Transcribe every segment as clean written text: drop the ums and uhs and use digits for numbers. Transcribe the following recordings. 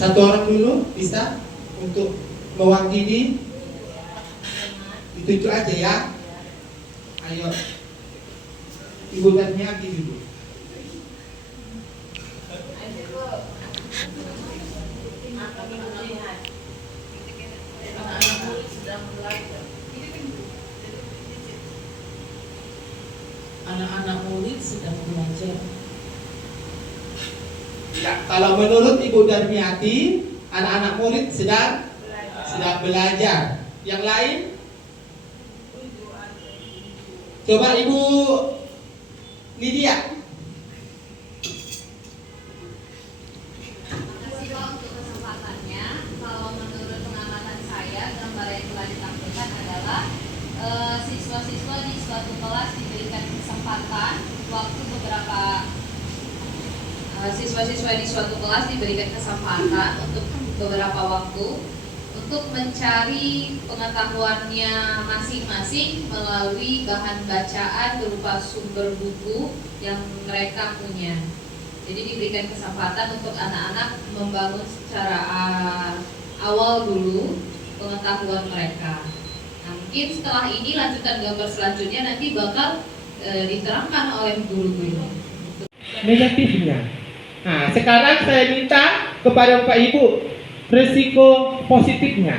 Satu orang dulu bisa untuk mewakili. Itu aja ya. Ayo, Ibu Darmiati dulu. Anak-anak murid sedang belajar. Ya, kalau menurut Ibu Darmiati, anak-anak murid sedang belajar. Yang lain? Coba Ibu Lydia. Makasih Pak untuk kesempatannya. Kalau menurut pengamatan saya, gambar yang telah ditampilkan adalah siswa-siswa di suatu kelas diberikan kesempatan waktu beberapa siswa-siswa di suatu kelas diberikan kesempatan untuk beberapa waktu untuk mencari pengetahuannya masing-masing melalui bahan bacaan berupa sumber buku yang mereka punya. Jadi diberikan kesempatan untuk anak-anak membangun secara awal dulu pengetahuan mereka. Nah, mungkin setelah ini lanjutan gambar selanjutnya nanti bakal diterangkan oleh guru-guru. Negatifnya. Nah, sekarang saya minta kepada Bapak Ibu resiko positifnya.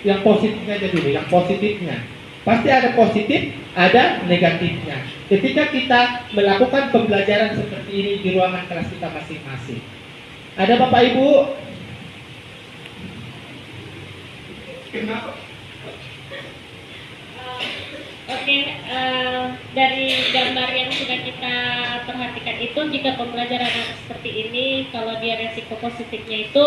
Yang positifnya aja dulu, yang positifnya. Pasti ada positif, ada negatifnya. Ketika kita melakukan pembelajaran seperti ini di ruangan kelas kita masing-masing. Ada Bapak Ibu? Kenapa? Oke, dari gambar yang sudah kita perhatikan itu, jika pembelajaran anak seperti ini, kalau dia resiko positifnya itu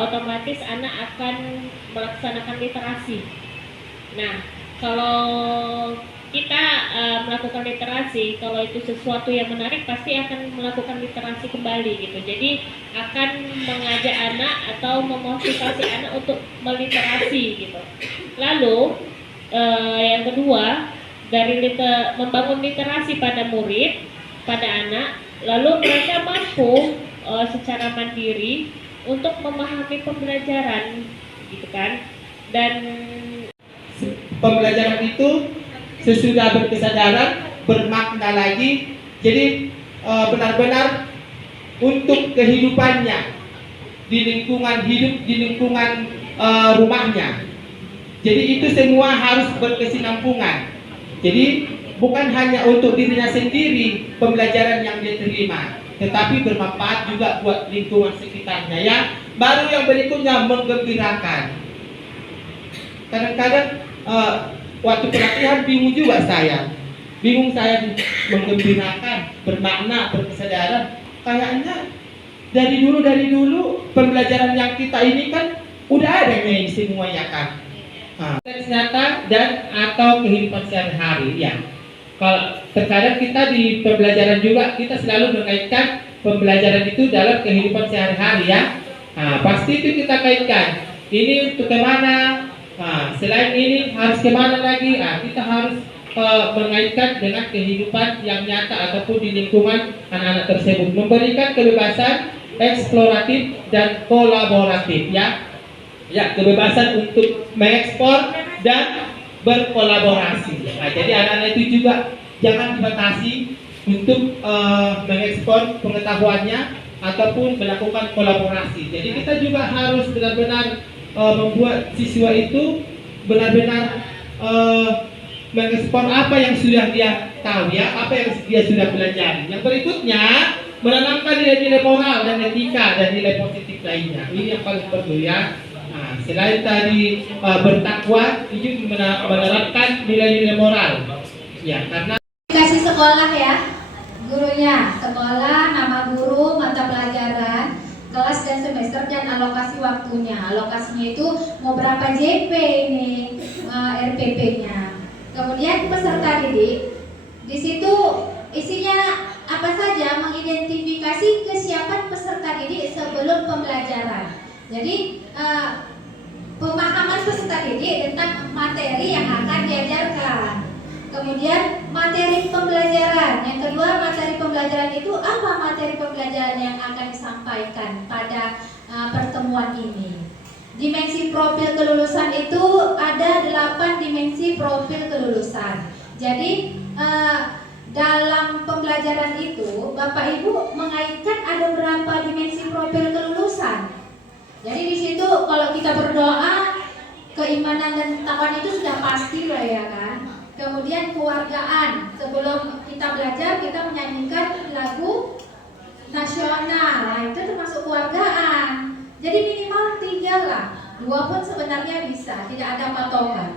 otomatis anak akan melaksanakan literasi. Nah, kalau kita melakukan literasi, kalau itu sesuatu yang menarik pasti akan melakukan literasi kembali gitu. Jadi akan mengajak anak atau memotivasi anak untuk meliterasi gitu. Lalu yang kedua, dari membangun literasi pada murid, pada anak, lalu mereka mampu secara mandiri untuk memahami pembelajaran, gitu kan? Dan pembelajaran itu sesudah berkesadaran, bermakna lagi, jadi benar-benar untuk kehidupannya di lingkungan hidup, di lingkungan rumahnya. Jadi itu semua harus berkesinambungan. Jadi bukan hanya untuk dirinya sendiri pembelajaran yang dia terima, tetapi bermanfaat juga buat lingkungan sekitarnya ya. Baru yang berikutnya menggembirakan. Kadang-kadang waktu pelatihan bingung juga saya. Bingung saya menggembirakan, bermakna, berkesadaran. Kayaknya dari dulu pembelajaran yang kita ini kan udah ada ini semuanya kan. Nyata dan atau kehidupan sehari-hari ya. Kalau terkadang kita di pembelajaran juga kita selalu mengaitkan pembelajaran itu dalam kehidupan sehari-hari ya. Nah, pasti itu kita kaitkan. Ini untuk kemana? Nah, selain ini harus kemana lagi? Nah, kita harus mengaitkan dengan kehidupan yang nyata ataupun di lingkungan anak-anak tersebut. Memberikan kebebasan eksploratif dan kolaboratif ya. Ya, kebebasan untuk mengekspor dan berkolaborasi. Nah, jadi anak-anak itu juga jangan dibatasi untuk mengekspor pengetahuannya ataupun melakukan kolaborasi. Jadi kita juga harus benar-benar membuat siswa itu benar-benar mengekspor apa yang sudah dia tahu ya, apa yang dia sudah pelajari. Yang berikutnya menanamkan nilai-nilai moral dan etika dan nilai positif lainnya. Ini yang paling perlu ya. Nah, selain tadi bertakwa, itu menerapkan nilai-nilai moral. Ya, karena Kasih sekolah ya, gurunya, sekolah, nama guru, mata pelajaran, kelas dan semester dan alokasi waktunya. Alokasinya itu mau berapa JP ini RPP-nya. Kemudian peserta didik, di situ isinya apa saja, mengidentifikasi kesiapan peserta didik sebelum pembelajaran. Jadi pemahaman peserta didik tentang materi yang akan diajarkan. Kemudian materi pembelajaran. Yang kedua, materi pembelajaran itu apa materi pembelajaran yang akan disampaikan pada pertemuan ini. Dimensi profil kelulusan itu ada 8 dimensi profil kelulusan. Jadi dalam pembelajaran itu Bapak Ibu mengaitkan ada berapa dimensi profil kelulusan. Jadi di situ kalau kita berdoa, keimanan dan ketakwaan itu sudah pasti lah ya kan. Kemudian kewargaan, sebelum kita belajar kita menyanyikan lagu nasional, nah itu termasuk kewargaan. Jadi minimal 3 lah, 2 pun sebenarnya bisa, tidak ada patokan.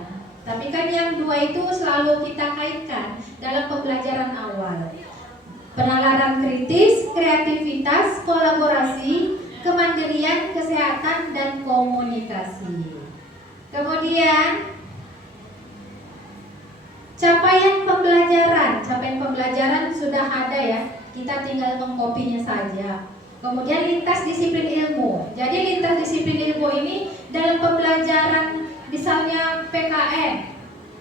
Tapi kan yang 2 itu selalu kita kaitkan dalam pembelajaran awal. Penalaran kritis, kreativitas, kolaborasi, kemandirian, kesehatan, dan komunikasi. Kemudian capaian pembelajaran sudah ada ya, kita tinggal mengkopinya saja. Kemudian lintas disiplin ilmu. Jadi lintas disiplin ilmu ini dalam pembelajaran misalnya PKN,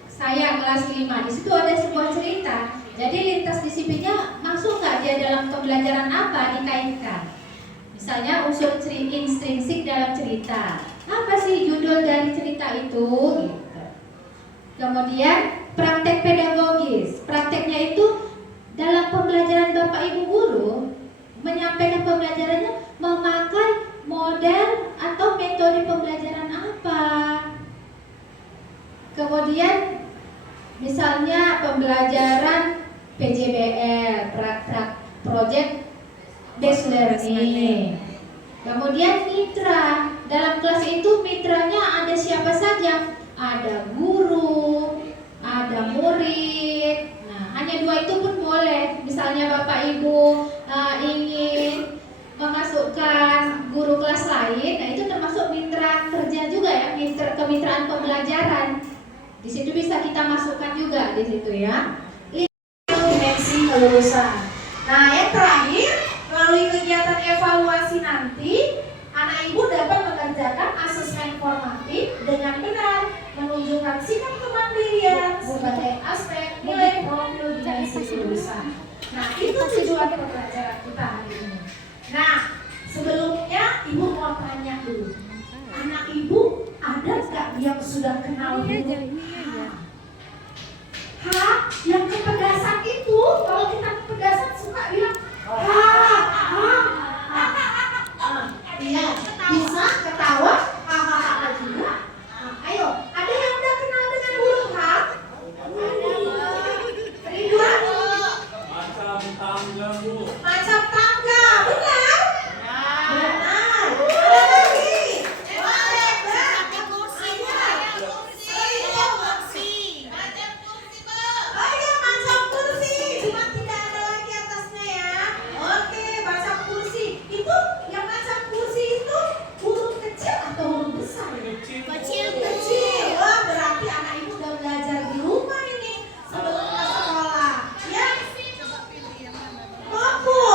saya kelas 5, di situ ada sebuah cerita. Jadi lintas disiplinnya masuk nggak dia dalam pembelajaran apa dikaitkan? Misalnya unsur intrinsik dalam cerita. Apa sih judul dari cerita itu? Gitu. Kemudian praktek pedagogis. Prakteknya itu dalam pembelajaran Bapak Ibu guru menyampaikan pembelajarannya memakai model atau metode pembelajaran apa. Kemudian misalnya pembelajaran PJBL, project based learning. Kemudian mitra, dalam kelas itu mitranya ada siapa saja? Ada guru, ada murid. Nah, hanya 2 itu pun boleh. Misalnya Bapak Ibu ingin memasukkan guru kelas lain, nah itu termasuk mitra kerja juga ya, kemitraan pembelajaran. Di situ bisa kita masukkan juga di situ ya. Dimensi kelulusan. Nah, yang terakhir, melalui kegiatan evaluasi nanti, anak ibu dapat mengerjakan asesmen formatif dengan benar, menunjukkan sikap kemandirian sebagai aspek nilai profil dimensi kelulusan. Nah, itu tujuan pembelajaran kita hari ini. Nah, sebelumnya ibu mau tanya dulu, anak ibu ada nggak yang sudah kenal guru? Yang kepedasan itu, kalau kita kepedasan suka bilang iya, bisa ketawa, hahaha juga. Ayo, ada yang udah kenal dengan huruf H? Ridwan? Macam tangga, Bu. Macam tangga, benar? Benar. Ada lagi? Boleh, macam kursi. Oh iya, macam kursi. Cuma tidak ada lagi atasnya ya. Oke, macam kursi. Itu yang macam kursi itu huruf kecil atau huruf besar? Kecil. Wah, berarti anak ibu udah belajar di rumah ini sebelum ke sekolah. Ya. Bagus.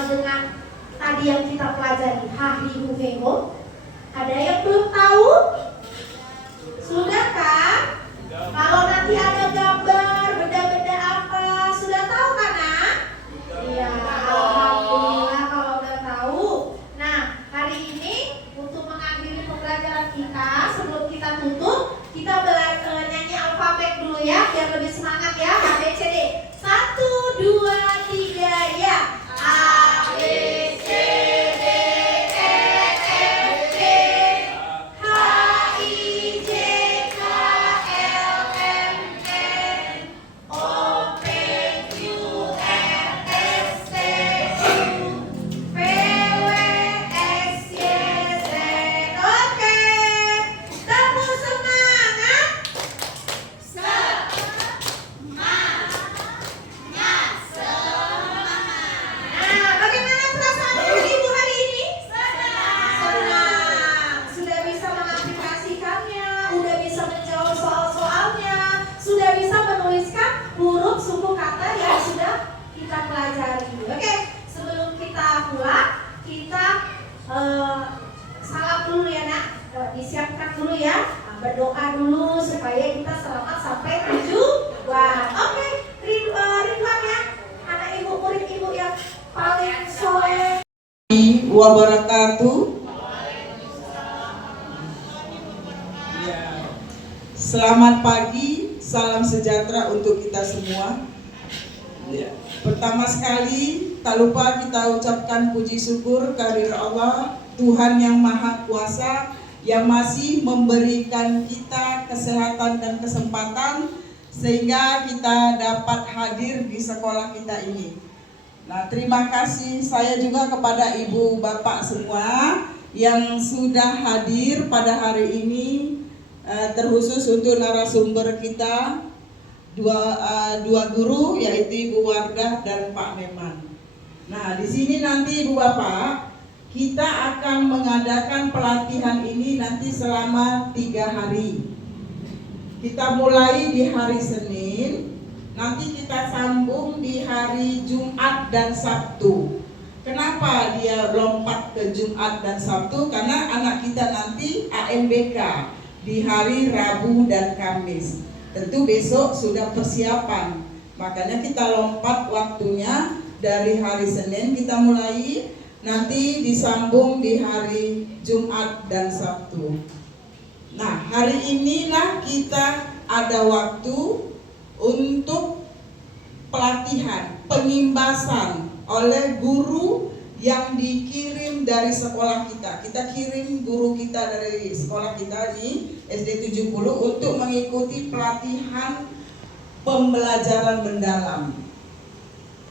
mengenal dengan tadi yang kita pelajari, Hari Huvego? Ada yang belum tahu? Sudah kan? Kalau nanti ada gambar benda-benda apa, sudah tahu kan, Nak? Iya, alhamdulillah kalau udah tahu. Nah, hari ini untuk mengakhiri pembelajaran kita, sebelum kita tutup, kita belajar nyanyi alfabet dulu ya, biar lebih semangat ya. A B C D. 1, 2, 3 ya. A B C D E F G H I J K L M N O P Q R S T U V W X Y Z. Oke, tepuk semangat. Nah, bagaimana perasaan ibu hari ini? Senang. Sudah bisa mengaplikasikannya, sudah bisa menjawab soal-soalnya, sudah bisa menuliskan huruf suku kata yang sudah kita pelajari. Oke, sebelum kita pulang, kita salam dulu ya, Nak. Disiapkan dulu ya. Berdoa dulu supaya kita selamat sampai tujuan. Oke, Ridwan ya, anak ibu, murid ibu yang paling soleh. Wabarakatuh. Ya. Selamat pagi, salam sejahtera untuk kita semua. Ya. Pertama sekali, tak lupa kita ucapkan puji syukur kehadirat Allah, Tuhan yang Maha Kuasa, yang masih memberikan kita kesehatan dan kesempatan sehingga kita dapat hadir di sekolah kita ini. Nah, terima kasih saya juga kepada ibu bapak semua yang sudah hadir pada hari ini, terkhusus untuk narasumber kita dua guru, yaitu Ibu Wardah dan Pak Meman. Nah, di sini nanti ibu bapak, kita akan mengadakan pelatihan ini nanti selama 3 hari. Kita mulai di hari Senin, nanti kita sambung di hari Jumat dan Sabtu. Kenapa dia lompat ke Jumat dan Sabtu? Karena anak kita nanti AMBK di hari Rabu dan Kamis. Tentu besok sudah persiapan, makanya kita lompat waktunya dari hari Senin kita mulai, nanti disambung di hari Jumat dan Sabtu. Nah, hari inilah kita ada waktu untuk pelatihan, penimbasan oleh guru yang dikirim dari sekolah kita. Kita kirim guru kita dari sekolah kita di SD 70 untuk mengikuti pelatihan pembelajaran mendalam.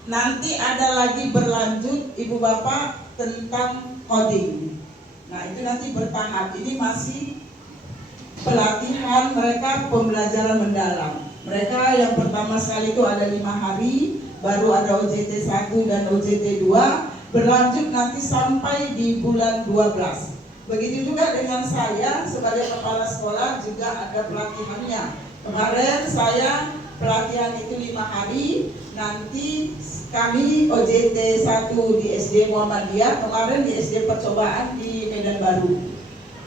Nanti ada lagi berlanjut ibu bapak tentang coding. Nah, itu nanti bertahap. Ini masih pelatihan mereka pembelajaran mendalam. Mereka yang pertama sekali itu ada 5 hari, baru ada OJT 1 dan OJT 2, berlanjut nanti sampai di bulan 12. Begitu juga dengan saya sebagai kepala sekolah juga ada pelatihannya. Kemarin saya pelatihan itu 5 hari, nanti kami OJT 1 di SD Muhammadiyah, kemarin di SD percobaan di Medan Baru.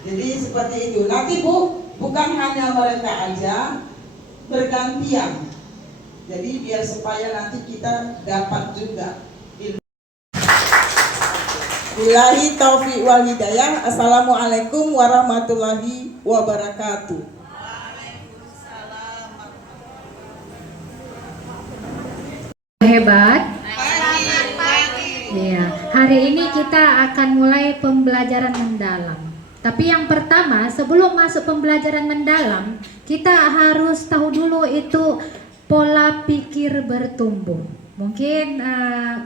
Jadi seperti itu. Nanti Bu, bukan hanya mereka aja, bergantian. Jadi biar supaya nanti kita dapat juga. Billahi taufiq wal hidayah. Assalamualaikum warahmatullahi wabarakatuh. Hebat. Iya, hari ini kita akan mulai pembelajaran mendalam. Tapi yang pertama, sebelum masuk pembelajaran mendalam, kita harus tahu dulu itu pola pikir bertumbuh. Mungkin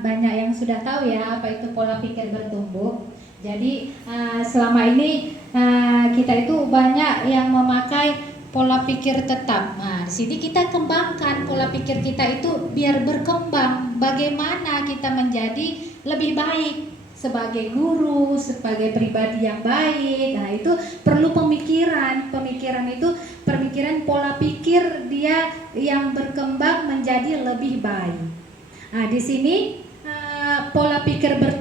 banyak yang sudah tahu ya apa itu pola pikir bertumbuh. Jadi selama ini kita itu banyak yang memakai pola pikir tetap. Nah, di sini kita kembangkan pola pikir kita itu biar berkembang. Bagaimana kita menjadi lebih baik sebagai guru, sebagai pribadi yang baik. Nah, itu perlu pemikiran. Pemikiran itu pemikiran pola pikir dia yang berkembang menjadi lebih baik. Nah, di sini pola pikir bertumbuh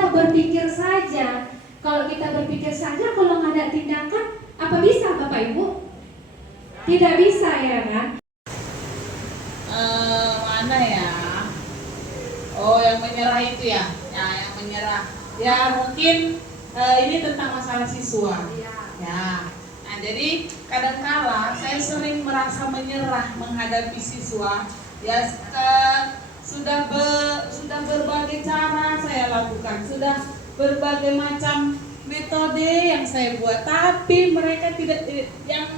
kita berpikir saja. Kalau kita berpikir saja, kalau nggak ada tindakan, apa bisa Bapak Ibu? Tidak bisa ya kan? Mana ya? Oh, yang menyerah itu ya? Ya, yang menyerah. Ya, mungkin ini tentang masalah siswa. Ya. Nah, jadi kadangkala saya sering merasa menyerah menghadapi siswa. Ya, sudah berbagai cara saya lakukan, sudah berbagai macam metode yang saya buat, tapi mereka tidak, yang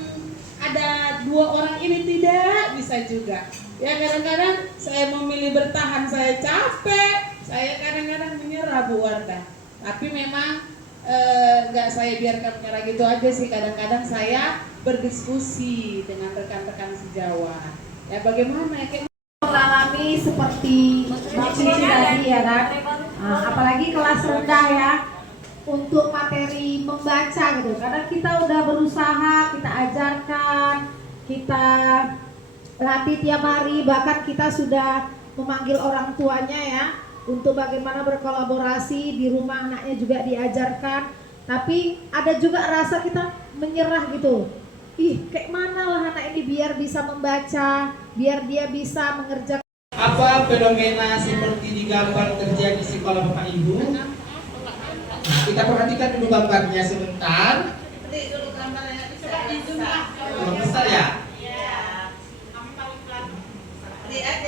ada 2 orang ini tidak bisa juga. Ya, kadang-kadang saya memilih bertahan, saya capek, saya kadang-kadang menyerah Bu Wardah. Tapi memang nggak saya biarkan menyerah gitu aja sih. Kadang-kadang saya berdiskusi dengan rekan-rekan sejawat. Ya, bagaimana ya, kayak Mengalami seperti Mbak Cici tadi ya kan. Nah, apalagi kelas rendah ya, untuk materi membaca gitu. Karena kita udah berusaha, kita ajarkan, kita latih tiap hari, bahkan kita sudah memanggil orang tuanya ya untuk bagaimana berkolaborasi di rumah, anaknya juga diajarkan. Tapi ada juga rasa kita menyerah gitu. Ih, kayak mana lah anak ini biar bisa membaca, biar dia bisa mengerjakan. Apa fenomena seperti di gambar terjadi di sekolah Bapak Ibu? Nah, kita perhatikan dulu gambarnya sebentar. dulu gambarnya bisa. Kurang besar ya? Lihat.